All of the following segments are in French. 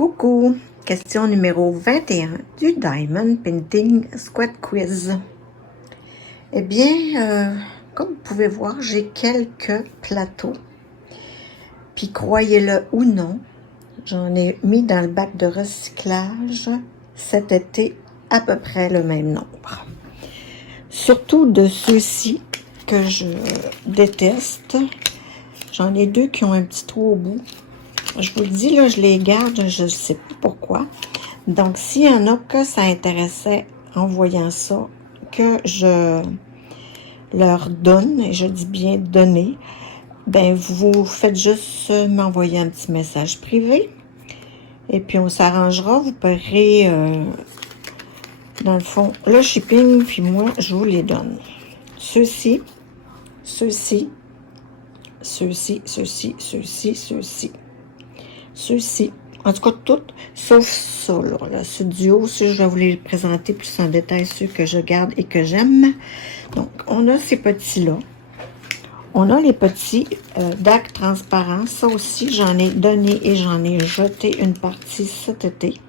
Coucou! Question numéro 21 du Diamond Painting Squad Quiz. Eh bien, comme vous pouvez voir, j'ai quelques plateaux. Puis croyez-le ou non, j'en ai mis dans le bac de recyclage cet été à peu près le même nombre. Surtout de ceux-ci que je déteste. J'en ai deux qui ont un petit trou au bout. Je vous le dis, là, je les garde, je ne sais pas pourquoi. Donc, s'il y en a que ça intéressait en voyant ça, que je leur donne, et je dis bien donner, ben vous faites juste m'envoyer un petit message privé. Et puis, on s'arrangera. Vous paierez, dans le fond, le shipping, puis moi, je vous les donne. Ceux-ci, ceux-ci, ceux-ci, ceux-ci, ceux-ci, ceux-ci. Ceux-ci, en tout cas toutes, sauf ça, là, ce duo, je vais vous les présenter plus en détail, ceux que je garde et que j'aime. Donc, on a ces petits-là. On a les petits DAC transparents. Ça aussi, j'en ai donné et j'en ai jeté une partie cet été.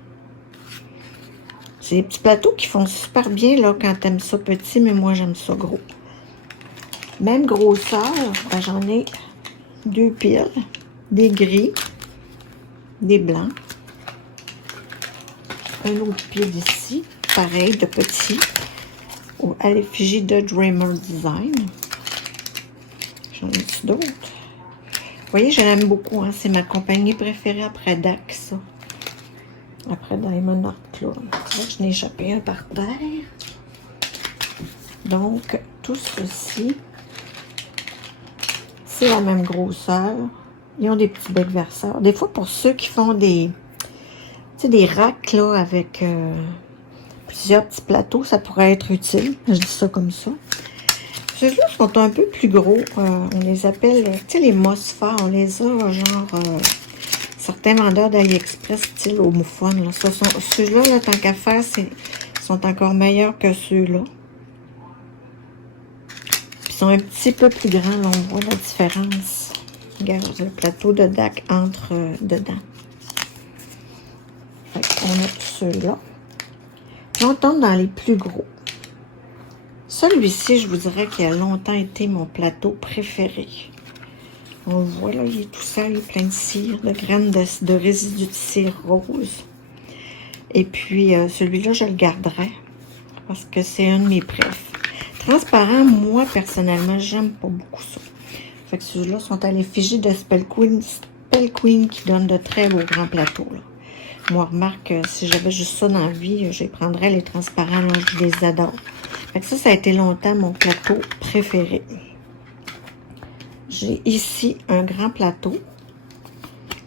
C'est des petits plateaux qui font super bien là quand t'aimes ça petit, mais moi, j'aime ça gros. Même grosseur, ben, j'en ai deux piles, des gris, des blancs, un autre pile ici, pareil, de petit, à l'effigie de Dreamer Design. J'en ai d'autres. Vous voyez, je l'aime beaucoup, hein? C'est ma compagnie préférée après DAC, ça. Après Diamond Art Club. Je n'ai échappé un par terre. Donc, tout ceci, c'est la même grosseur. Ils ont des petits becs verseurs. Des fois, pour ceux qui font des racks là, avec plusieurs petits plateaux, ça pourrait être utile. Je dis ça comme ça. Ceux-là sont un peu plus gros. On les appelle, tu sais, les Mosfa. On les a, genre, certains vendeurs d'AliExpress, style au Moufon. Ceux-là, là, tant qu'à faire, sont encore meilleurs que ceux-là. Ils sont un petit peu plus grands. Là, on voit la différence. Regarde, le plateau de DAC entre dedans. Fait on a ceux-là. Puis on tombe dans les plus gros. Celui-ci, je vous dirais qu'il a longtemps été mon plateau préféré. On le voit là, il est tout seul, il est plein de cire, de graines de résidus de cire rose. Et puis, celui-là, je le garderai parce que c'est un de mes préfs. Transparent, moi, personnellement, j'aime pas beaucoup ça. Fait que ceux-là sont à l'effigie de Spell Queen qui donne de très beaux grands plateaux. Là. Moi, remarque, si j'avais juste ça dans la vie, je prendrais les transparents, là, je les adore. Fait que ça a été longtemps mon plateau préféré. J'ai ici un grand plateau,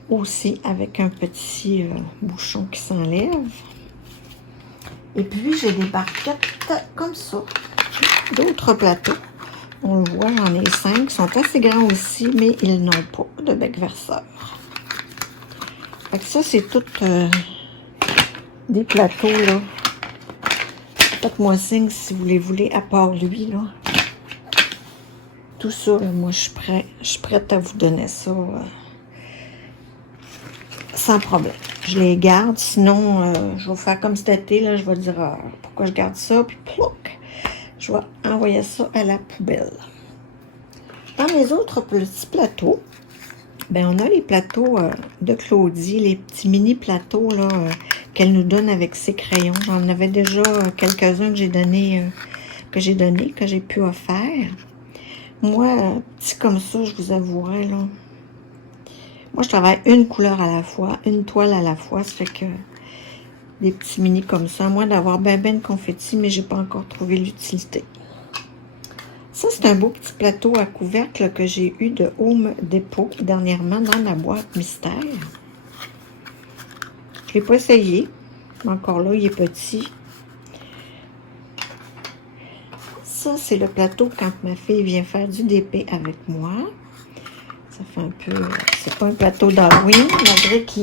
aussi avec un petit bouchon qui s'enlève. Et puis, j'ai des barquettes comme ça, d'autres plateaux. On le voit, j'en ai 5, ils sont assez grands aussi, mais ils n'ont pas de bec verseur. Fait que ça, c'est tout des plateaux, là. Faites-moi signe si vous les voulez, à part lui, là. Tout ça, là, moi, je suis prête à vous donner ça sans problème. Je les garde, sinon, je vais faire comme cet été, là, je vais dire pourquoi je garde ça, puis plouc, je vais envoyer ça à la poubelle. Dans mes autres petits plateaux, ben on a les plateaux de Claudie, les petits mini plateaux là qu'elle nous donne avec ses crayons. J'en avais déjà quelques-uns que j'ai pu offrir. Moi, petit comme ça, je vous avouerai là. Moi, je travaille une couleur à la fois, une toile à la fois, ça fait que des petits mini comme ça, à moins d'avoir ben de confetti, mais j'ai pas encore trouvé l'utilité. Ça, c'est un beau petit plateau à couvercle que j'ai eu de Home Depot dernièrement dans ma boîte mystère. Je ne l'ai pas essayé. Encore là, il est petit. Ça, c'est le plateau quand ma fille vient faire du DP avec moi. Ça fait un peu... C'est pas un plateau d'Halloween, malgré que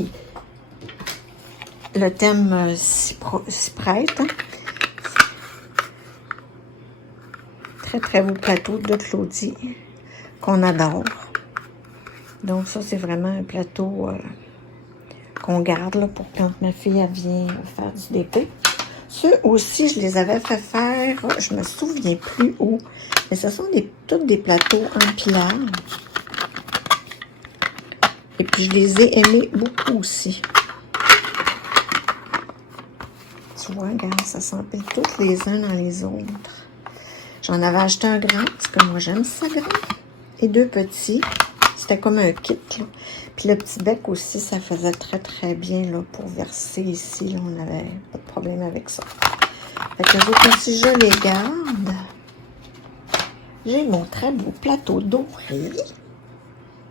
le thème s'y prête. Hein. Très, très beau plateau de Claudie qu'on adore. Donc, ça, c'est vraiment un plateau qu'on garde là, pour quand ma fille elle vient faire du DP. Ceux aussi, je les avais fait faire, je me souviens plus où, mais ce sont tous des plateaux empilables. Et puis, je les ai aimés beaucoup aussi. Tu vois, regarde, ça s'empile tous les uns dans les autres. J'en avais acheté un grand, parce que moi, j'aime ça grand. Et 2 petits. C'était comme un kit, là. Puis le petit bec aussi, ça faisait très, très bien, là, pour verser ici. Là, on n'avait pas de problème avec ça. Fait que les autres aussi, je les garde. J'ai mon très beau plateau doré.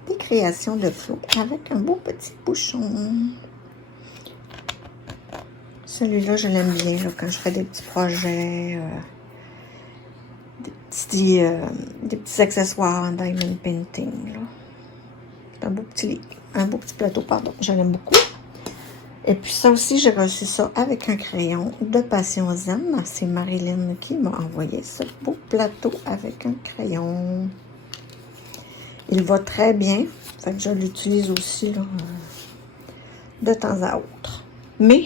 Des créations de Flo avec un beau petit bouchon. Celui-là, je l'aime bien là, quand je fais des petits projets, des petits accessoires en diamond painting. C'est un beau petit plateau, pardon. Je l'aime beaucoup. Et puis ça aussi, j'ai reçu ça avec un crayon de Passion Zen. C'est Marilyn qui m'a envoyé ce beau plateau avec un crayon. Il va très bien. Fait que je l'utilise aussi là, de temps à autre. Mais,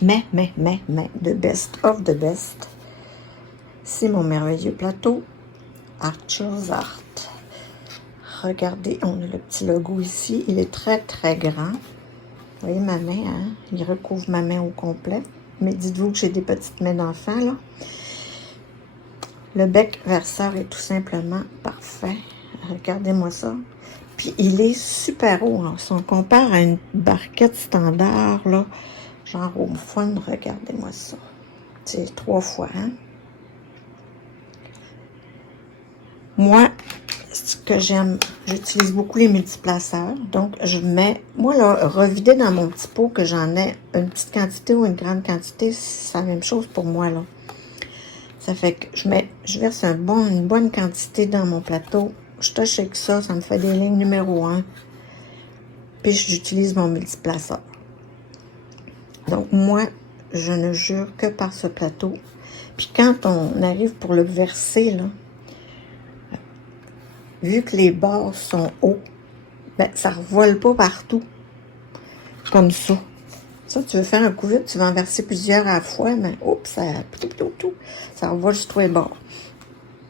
the best of the best, c'est mon merveilleux plateau Archer's Art. Regardez, on a le petit logo ici. Il est très, très grand. Vous voyez ma main, hein? Il recouvre ma main au complet. Mais dites-vous que j'ai des petites mains d'enfant, là. Le bec verseur est tout simplement parfait. Regardez-moi ça. Puis il est super haut, hein. Si on compare à une barquette standard, là, genre au fun, regardez-moi ça. C'est 3 fois, hein? Moi, ce que j'aime, j'utilise beaucoup les multiplaceurs. Donc, je mets, moi, là, revider dans mon petit pot, que j'en ai une petite quantité ou une grande quantité, c'est la même chose pour moi, là. Ça fait que je verse une bonne quantité dans mon plateau. Je touche avec ça, ça me fait des lignes numéro 1. Puis, j'utilise mon multiplaceur. Donc, moi, je ne jure que par ce plateau. Puis, quand on arrive pour le verser, là, vu que les bords sont hauts, ben, ça ne revole pas partout, comme ça. Ça, tu veux faire un coup vite, tu vas en verser plusieurs à la fois, mais oups, ça revole sur tous les bords.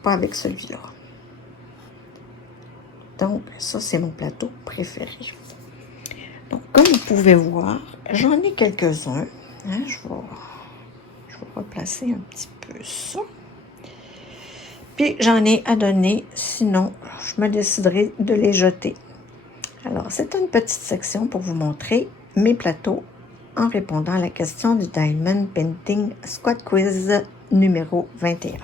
Pas avec celui-là. Donc, ça, c'est mon plateau préféré. Donc, comme vous pouvez voir, j'en ai quelques-uns. Hein, je vais replacer un petit peu ça. Puis, j'en ai à donner, sinon, je me déciderai de les jeter. Alors, c'est une petite section pour vous montrer mes plateaux en répondant à la question du Diamond Painting Squad Quiz numéro 21.